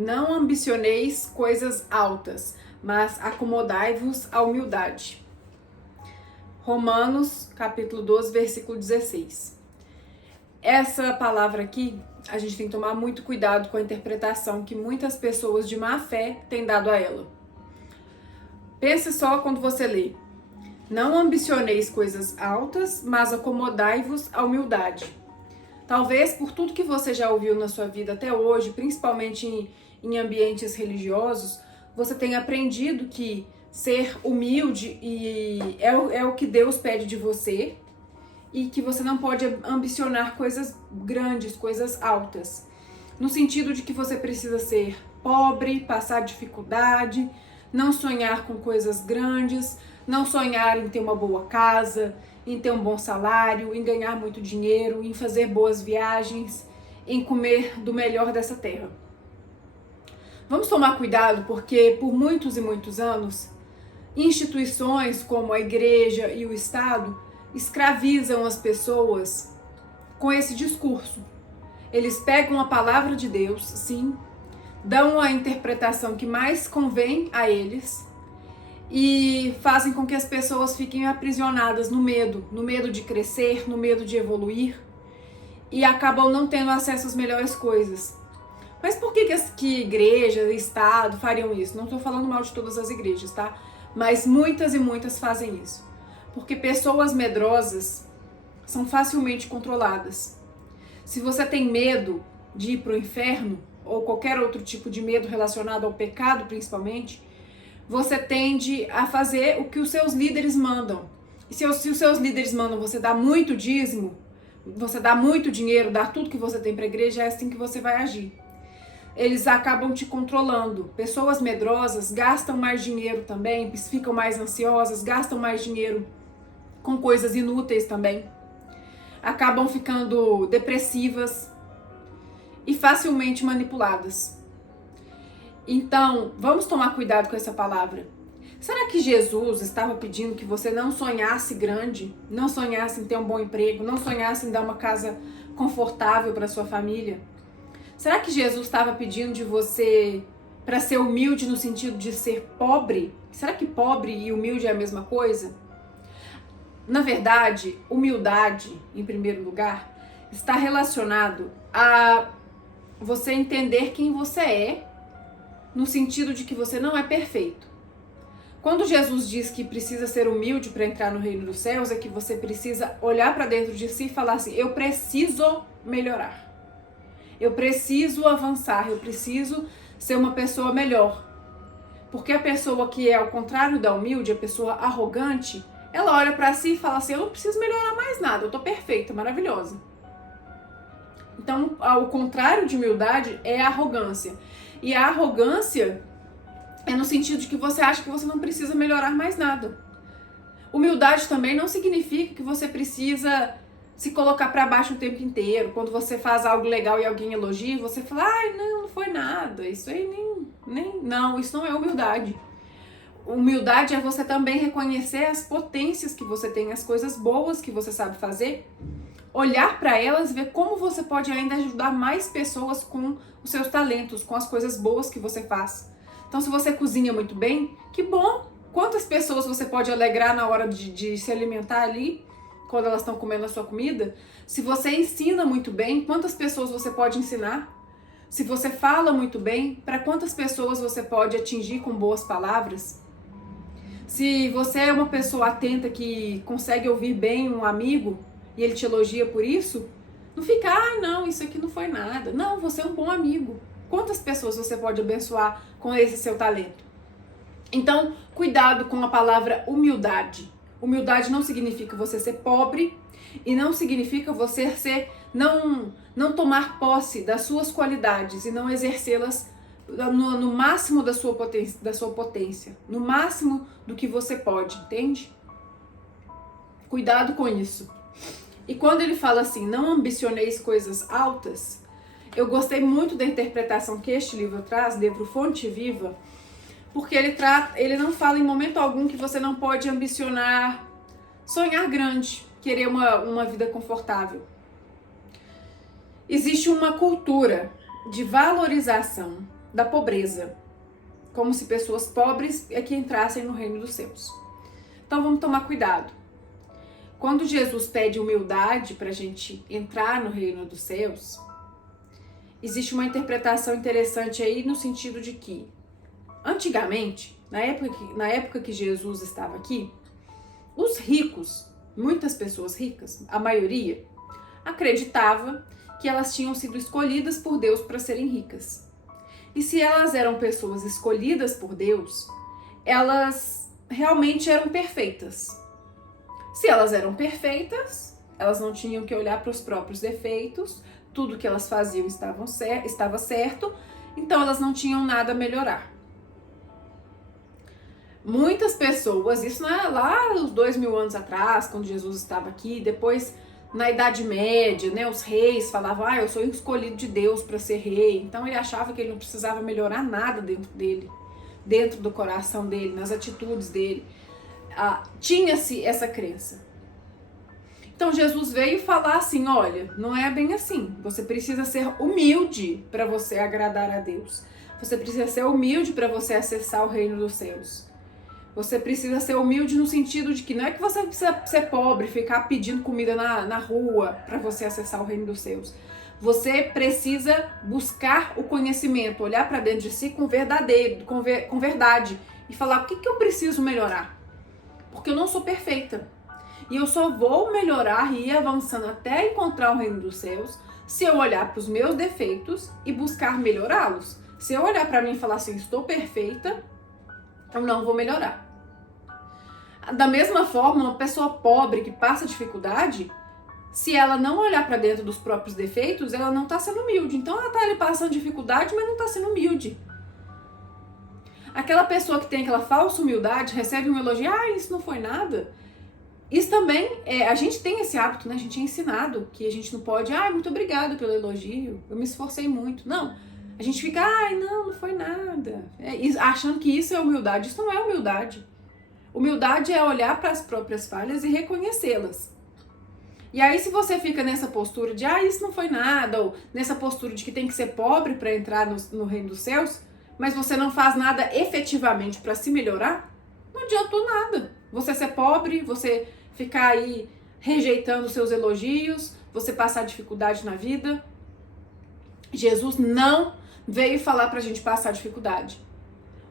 Não ambicioneis coisas altas, mas acomodai-vos à humildade. Romanos, capítulo 12, versículo 16. Essa palavra aqui, a gente tem que tomar muito cuidado com a interpretação que muitas pessoas de má fé têm dado a ela. Pense só quando você lê. Não ambicioneis coisas altas, mas acomodai-vos à humildade. Talvez por tudo que você já ouviu na sua vida até hoje, principalmente em ambientes religiosos, você tenha aprendido que ser humilde é o que Deus pede de você e que você não pode ambicionar coisas grandes, coisas altas. No sentido de que você precisa ser pobre, passar dificuldade, não sonhar com coisas grandes, não sonhar em ter uma boa casa, em ter um bom salário, em ganhar muito dinheiro, em fazer boas viagens, em comer do melhor dessa terra. Vamos tomar cuidado porque por muitos e muitos anos, instituições como a igreja e o Estado escravizam as pessoas com esse discurso. Eles pegam a palavra de Deus, sim, dão a interpretação que mais convém a eles e fazem com que as pessoas fiquem aprisionadas no medo de crescer, no medo de evoluir e acabam não tendo acesso às melhores coisas. Mas por que igreja e Estado fariam isso? Não estou falando mal de todas as igrejas, tá? Mas muitas e muitas fazem isso. Porque pessoas medrosas são facilmente controladas. Se você tem medo de ir para o inferno, ou qualquer outro tipo de medo relacionado ao pecado principalmente, você tende a fazer o que os seus líderes mandam. E se os seus líderes mandam você dar muito dízimo, você dar muito dinheiro, dar tudo que você tem para a igreja, é assim que você vai agir. Eles acabam te controlando. Pessoas medrosas gastam mais dinheiro também, ficam mais ansiosas, gastam mais dinheiro com coisas inúteis também. Acabam ficando depressivas e facilmente manipuladas. Então, vamos tomar cuidado com essa palavra. Será que Jesus estava pedindo que você não sonhasse grande, não sonhasse em ter um bom emprego, não sonhasse em dar uma casa confortável para sua família? Será que Jesus estava pedindo de você para ser humilde no sentido de ser pobre? Será que pobre e humilde é a mesma coisa? Na verdade, humildade, em primeiro lugar, está relacionado a você entender quem você é, no sentido de que você não é perfeito. Quando Jesus diz que precisa ser humilde para entrar no reino dos céus, é que você precisa olhar para dentro de si e falar assim: eu preciso melhorar. Eu preciso avançar, eu preciso ser uma pessoa melhor. Porque a pessoa que é ao contrário da humilde, a pessoa arrogante, ela olha pra si e fala assim: eu não preciso melhorar mais nada, eu tô perfeita, maravilhosa. Então, o contrário de humildade é a arrogância. E a arrogância é no sentido de que você acha que você não precisa melhorar mais nada. Humildade também não significa que você precisa se colocar pra baixo o tempo inteiro. Quando você faz algo legal e alguém elogia, você fala: ai, não foi nada, isso aí não, isso não é humildade. Humildade é você também reconhecer as potências que você tem, as coisas boas que você sabe fazer, olhar para elas e ver como você pode ainda ajudar mais pessoas com os seus talentos, com as coisas boas que você faz. Então, se você cozinha muito bem, que bom! Quantas pessoas você pode alegrar na hora de se alimentar ali, quando elas estão comendo a sua comida? Se você ensina muito bem, quantas pessoas você pode ensinar? Se você fala muito bem, para quantas pessoas você pode atingir com boas palavras? Se você é uma pessoa atenta que consegue ouvir bem um amigo e ele te elogia por isso, não fica: ai, não, isso aqui não foi nada. Não, você é um bom amigo. Quantas pessoas você pode abençoar com esse seu talento? Então, cuidado com a palavra humildade. Humildade não significa você ser pobre e não significa você não tomar posse das suas qualidades e não exercê-las no máximo da sua potência, no máximo do que você pode, entende? Cuidado com isso. E quando ele fala assim: não ambicioneis coisas altas, eu gostei muito da interpretação que este livro traz, livro Fonte Viva, porque ele não fala em momento algum que você não pode ambicionar, sonhar grande, querer uma vida confortável. Existe uma cultura de valorização da pobreza, como se pessoas pobres é que entrassem no reino dos céus. Então vamos tomar cuidado. Quando Jesus pede humildade para a gente entrar no reino dos céus, existe uma interpretação interessante aí no sentido de que, antigamente, na época que Jesus estava aqui, os ricos, muitas pessoas ricas, a maioria, acreditava que elas tinham sido escolhidas por Deus para serem ricas. E se elas eram pessoas escolhidas por Deus, elas realmente eram perfeitas. Se elas eram perfeitas, elas não tinham que olhar para os próprios defeitos, tudo que elas faziam estava certo, então elas não tinham nada a melhorar. Muitas pessoas, isso lá uns 2000 anos atrás, quando Jesus estava aqui, depois na Idade Média, né, os reis falavam, eu sou escolhido de Deus para ser rei, então ele achava que ele não precisava melhorar nada dentro dele, dentro do coração dele, nas atitudes dele. Tinha-se essa crença. Então Jesus veio falar assim, olha, não é bem assim, você precisa ser humilde para você agradar a Deus, você precisa ser humilde para você acessar o reino dos céus. Você precisa ser humilde no sentido de que não é que você precisa ser pobre, ficar pedindo comida na rua para você acessar o reino dos céus. Você precisa buscar o conhecimento, olhar para dentro de si com verdade e falar, o que eu preciso melhorar? Porque eu não sou perfeita. E eu só vou melhorar e ir avançando até encontrar o reino dos céus se eu olhar para os meus defeitos e buscar melhorá-los. Se eu olhar para mim e falar assim, estou perfeita, eu não vou melhorar. Da mesma forma, uma pessoa pobre que passa dificuldade, se ela não olhar para dentro dos próprios defeitos, ela não está sendo humilde. Então ela está ali passando dificuldade, mas não está sendo humilde. Aquela pessoa que tem aquela falsa humildade, recebe um elogio, isso não foi nada. Isso também, a gente tem esse hábito, né? A gente é ensinado que a gente não pode, muito obrigado pelo elogio, eu me esforcei muito. Não, a gente fica, não foi nada. Achando que isso é humildade. Isso não é humildade. Humildade é olhar para as próprias falhas e reconhecê-las. E aí, se você fica nessa postura de, isso não foi nada, ou nessa postura de que tem que ser pobre para entrar no reino dos céus, mas você não faz nada efetivamente para se melhorar, não adiantou nada. Você ser pobre, você ficar aí rejeitando seus elogios, você passar dificuldade na vida. Jesus não veio falar pra gente passar dificuldade.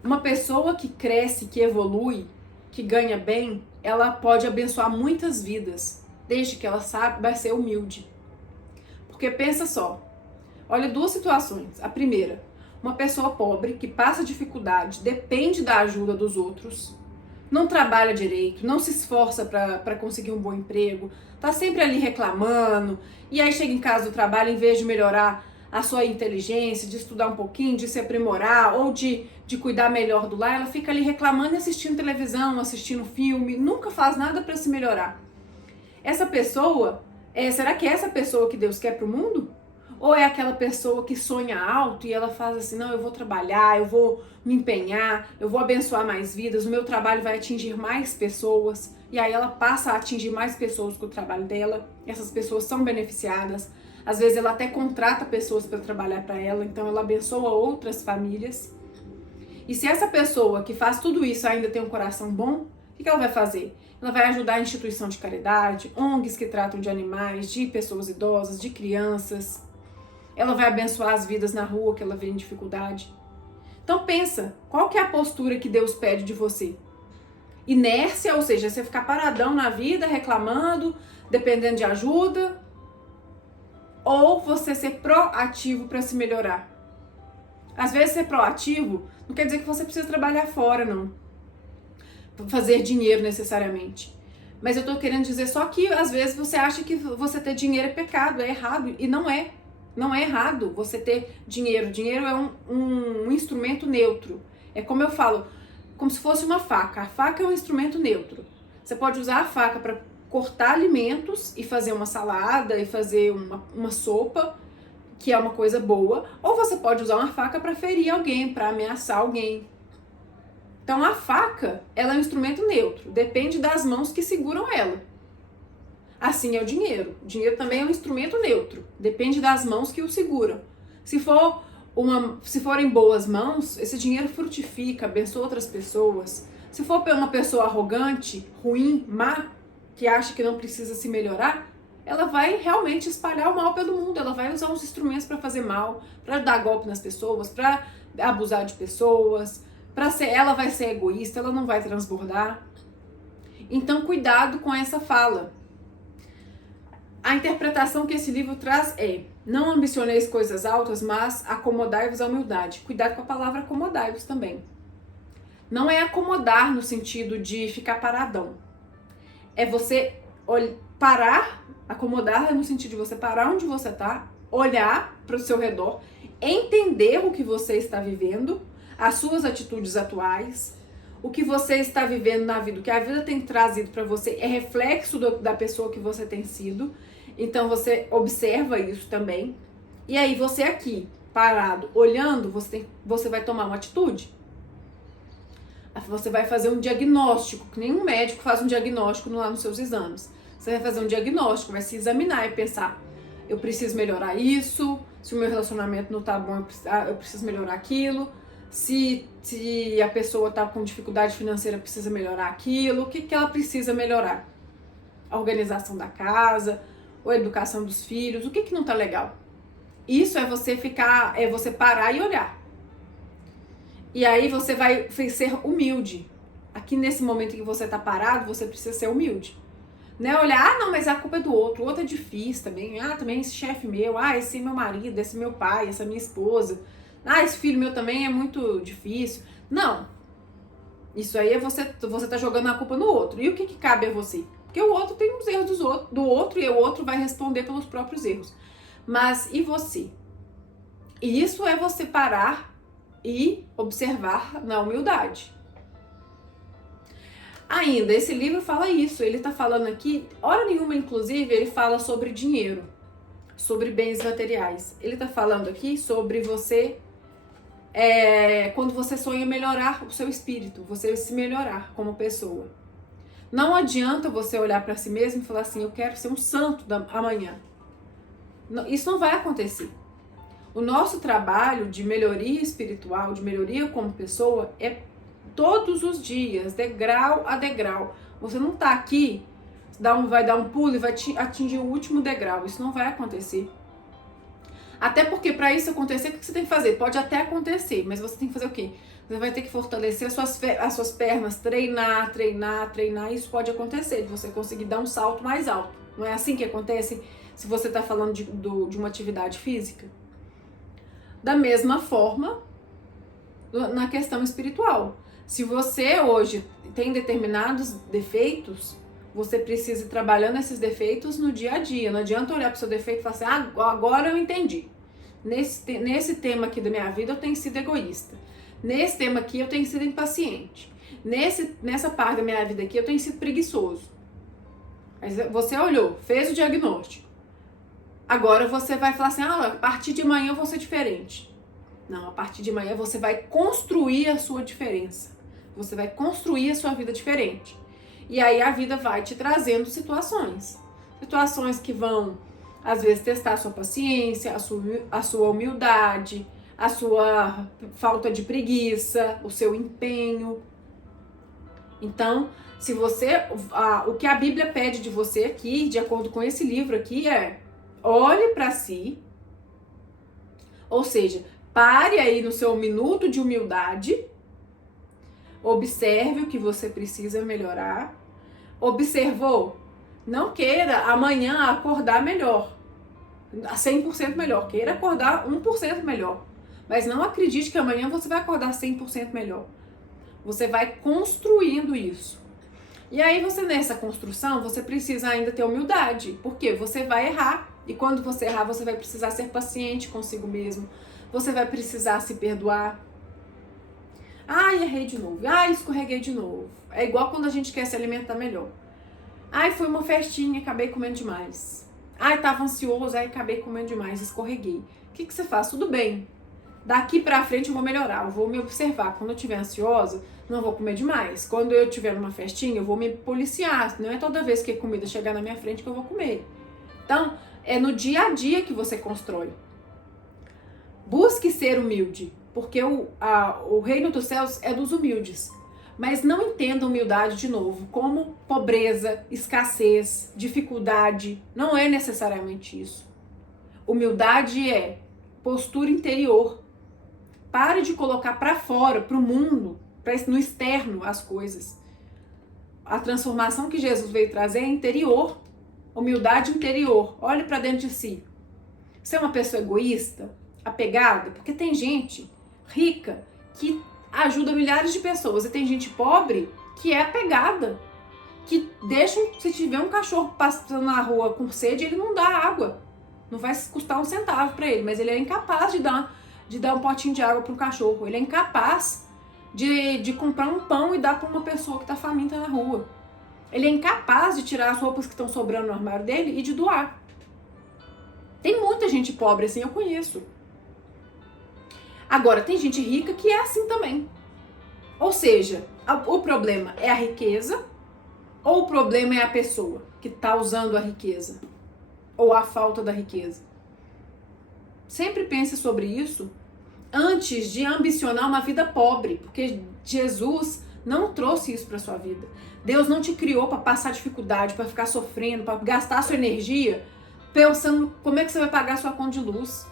Uma pessoa que cresce, que evolui, que ganha bem, ela pode abençoar muitas vidas, desde que ela saiba ser humilde. Porque pensa só, olha duas situações. A primeira, uma pessoa pobre que passa dificuldade, depende da ajuda dos outros, não trabalha direito, não se esforça para conseguir um bom emprego, tá sempre ali reclamando, e aí chega em casa do trabalho, em vez de melhorar a sua inteligência, de estudar um pouquinho, de se aprimorar ou de cuidar melhor do lar, ela fica ali reclamando e assistindo televisão, assistindo filme, nunca faz nada para se melhorar. Essa pessoa, será que é essa pessoa que Deus quer pro mundo? Ou é aquela pessoa que sonha alto e ela faz assim, não, eu vou trabalhar, eu vou me empenhar, eu vou abençoar mais vidas, o meu trabalho vai atingir mais pessoas, e aí ela passa a atingir mais pessoas com o trabalho dela, essas pessoas são beneficiadas, às vezes ela até contrata pessoas para trabalhar para ela, então ela abençoa outras famílias. E se essa pessoa que faz tudo isso ainda tem um coração bom, o que ela vai fazer? Ela vai ajudar a instituição de caridade, ONGs que tratam de animais, de pessoas idosas, de crianças. Ela vai abençoar as vidas na rua que ela vê em dificuldade. Então pensa, qual que é a postura que Deus pede de você? Inércia, ou seja, você ficar paradão na vida, reclamando, dependendo de ajuda, ou você ser proativo para se melhorar? Às vezes ser proativo não quer dizer que você precisa trabalhar fora, não. Fazer dinheiro necessariamente. Mas eu tô querendo dizer só que às vezes você acha que você ter dinheiro é pecado, é errado, e não é. Não é errado você ter dinheiro. Dinheiro é um instrumento neutro. É como eu falo, como se fosse uma faca. A faca é um instrumento neutro. Você pode usar a faca para cortar alimentos e fazer uma salada e fazer uma sopa, que é uma coisa boa. Ou você pode usar uma faca para ferir alguém, para ameaçar alguém. Então a faca, ela é um instrumento neutro. Depende das mãos que seguram ela. Assim é o dinheiro. O dinheiro também é um instrumento neutro. Depende das mãos que o seguram. Se for se for em boas mãos, esse dinheiro frutifica, abençoa outras pessoas. Se for uma pessoa arrogante, ruim, má, que acha que não precisa se melhorar, ela vai realmente espalhar o mal pelo mundo. Ela vai usar os instrumentos para fazer mal, para dar golpe nas pessoas, para abusar de pessoas, ela vai ser egoísta, ela não vai transbordar. Então, cuidado com essa fala. A interpretação que esse livro traz é: não ambicioneis coisas altas, mas acomodai-vos à humildade. Cuidado com a palavra acomodai-vos também. Não é acomodar no sentido de ficar paradão. É você parar, acomodar no sentido de você parar onde você está, olhar para o seu redor, entender o que você está vivendo, as suas atitudes atuais, o que você está vivendo na vida, o que a vida tem trazido para você é reflexo da pessoa que você tem sido. Então você observa isso também. E aí você aqui, parado, olhando, você vai tomar uma atitude. Você vai fazer um diagnóstico, que nenhum médico faz um diagnóstico lá nos seus exames. Você vai fazer um diagnóstico, vai se examinar e pensar: eu preciso melhorar isso, se o meu relacionamento não tá bom, eu preciso melhorar aquilo, se a pessoa tá com dificuldade financeira, precisa melhorar aquilo, o que ela precisa melhorar? A organização da casa, ou a educação dos filhos, o que não tá legal? Isso é você parar e olhar. E aí você vai ser humilde. Aqui nesse momento em que você tá parado, você precisa ser humilde. Não é olhar, não, mas a culpa é do outro, o outro é difícil também. Também esse chefe meu, esse é meu marido, esse é meu pai, essa é minha esposa. Esse filho meu também é muito difícil. Não. Isso aí é você tá jogando a culpa no outro. E o que cabe a você? Porque o outro tem os erros do outro e o outro vai responder pelos próprios erros. Mas e você? E isso é você parar e observar na humildade. Ainda, esse livro fala isso, ele tá falando aqui, hora nenhuma, inclusive, ele fala sobre dinheiro, sobre bens materiais. Ele tá falando aqui sobre você, quando você sonha melhorar o seu espírito, você se melhorar como pessoa. Não adianta você olhar para si mesmo e falar assim: eu quero ser um santo amanhã. Não, isso não vai acontecer. O nosso trabalho de melhoria espiritual, de melhoria como pessoa, é todos os dias, degrau a degrau. Você não tá aqui, vai dar um pulo e vai atingir o último degrau. Isso não vai acontecer. Até porque para isso acontecer, o que você tem que fazer? Pode até acontecer, mas você tem que fazer o quê? Você vai ter que fortalecer as suas pernas, treinar. Isso pode acontecer, de você conseguir dar um salto mais alto. Não é assim que acontece se você está falando de uma atividade física? Da mesma forma, na questão espiritual. Se você hoje tem determinados defeitos, você precisa ir trabalhando esses defeitos no dia a dia. Não adianta olhar para o seu defeito e falar assim: agora eu entendi. Nesse tema aqui da minha vida eu tenho sido egoísta. Nesse tema aqui eu tenho sido impaciente. Nessa parte da minha vida aqui eu tenho sido preguiçoso. Mas você olhou, fez o diagnóstico. Agora você vai falar assim: a partir de amanhã eu vou ser diferente. Não, a partir de amanhã você vai construir a sua diferença. Você vai construir a sua vida diferente. E aí a vida vai te trazendo situações. Situações que vão, às vezes, testar a sua paciência, a sua humildade, a sua falta de preguiça, o seu empenho. Então, se você, o que a Bíblia pede de você aqui, de acordo com esse livro aqui, é: olhe para si, ou seja, pare aí no seu minuto de humildade, observe o que você precisa melhorar. Observou? Não queira amanhã acordar melhor, 100% melhor, queira acordar 1% melhor, mas não acredite que amanhã você vai acordar 100% melhor. Você vai construindo isso. E aí nessa construção, você precisa ainda ter humildade, porque você vai errar. E quando você errar, você vai precisar ser paciente consigo mesmo. Você vai precisar se perdoar. Errei de novo. Escorreguei de novo. É igual quando a gente quer se alimentar melhor. Foi uma festinha, acabei comendo demais. Tava ansioso, acabei comendo demais, escorreguei. O que você faz? Tudo bem. Daqui pra frente eu vou melhorar, eu vou me observar. Quando eu estiver ansiosa, não vou comer demais. Quando eu estiver numa festinha, eu vou me policiar. Não é toda vez que a comida chegar na minha frente que eu vou comer. Então, é no dia a dia que você constrói. Busque ser humilde, porque o reino dos céus é dos humildes. Mas não entenda humildade, de novo, como pobreza, escassez, dificuldade. Não é necessariamente isso. Humildade é postura interior. Pare de colocar para fora, para o mundo, no externo, as coisas. A transformação que Jesus veio trazer é interior. Humildade interior. Olhe para dentro de si. Você é uma pessoa egoísta, apegada? Porque tem gente rica que ajuda milhares de pessoas e tem gente pobre que é apegada, que deixa, se tiver um cachorro passando na rua com sede, ele não dá água. Não vai custar um centavo para ele, mas ele é incapaz de dar um potinho de água para um cachorro. Ele é incapaz de comprar um pão e dar para uma pessoa que está faminta na rua. Ele é incapaz de tirar as roupas que estão sobrando no armário dele e de doar. Tem muita gente pobre assim, eu conheço. Agora, tem gente rica que é assim também. Ou seja, o problema é a riqueza ou o problema é a pessoa que está usando a riqueza ou a falta da riqueza? Sempre pense sobre isso antes de ambicionar uma vida pobre, porque Jesus não trouxe isso para sua vida. Deus não te criou para passar dificuldade, para ficar sofrendo, para gastar sua energia pensando como é que você vai pagar sua conta de luz.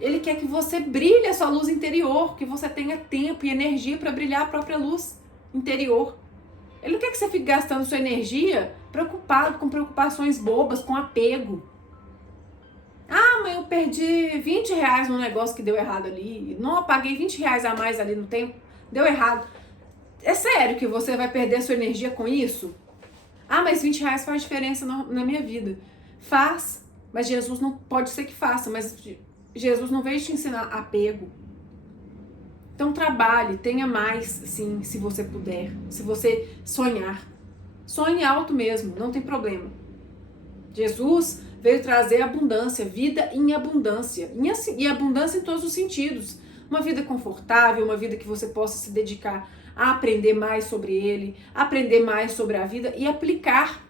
Ele quer que você brilhe a sua luz interior, que você tenha tempo e energia para brilhar a própria luz interior. Ele não quer que você fique gastando sua energia preocupado com preocupações bobas, com apego. Ah, mas eu perdi R$20 num negócio que deu errado ali. Não, eu paguei R$20 a mais ali no tempo, deu errado. É sério que você vai perder sua energia com isso? Ah, mas R$20 faz diferença na minha vida. Faz, mas Jesus não pode ser que faça, mas Jesus não veio te ensinar apego. Então trabalhe, tenha mais, sim, se você puder, se você sonhar. Sonhe alto mesmo, não tem problema. Jesus veio trazer abundância, vida em abundância. E abundância em todos os sentidos. Uma vida confortável, uma vida que você possa se dedicar a aprender mais sobre ele, aprender mais sobre a vida e aplicar.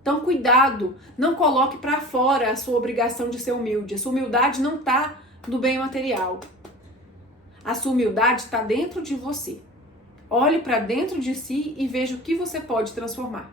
Então, cuidado, não coloque para fora a sua obrigação de ser humilde. A sua humildade não está no bem material. A sua humildade está dentro de você. Olhe para dentro de si e veja o que você pode transformar.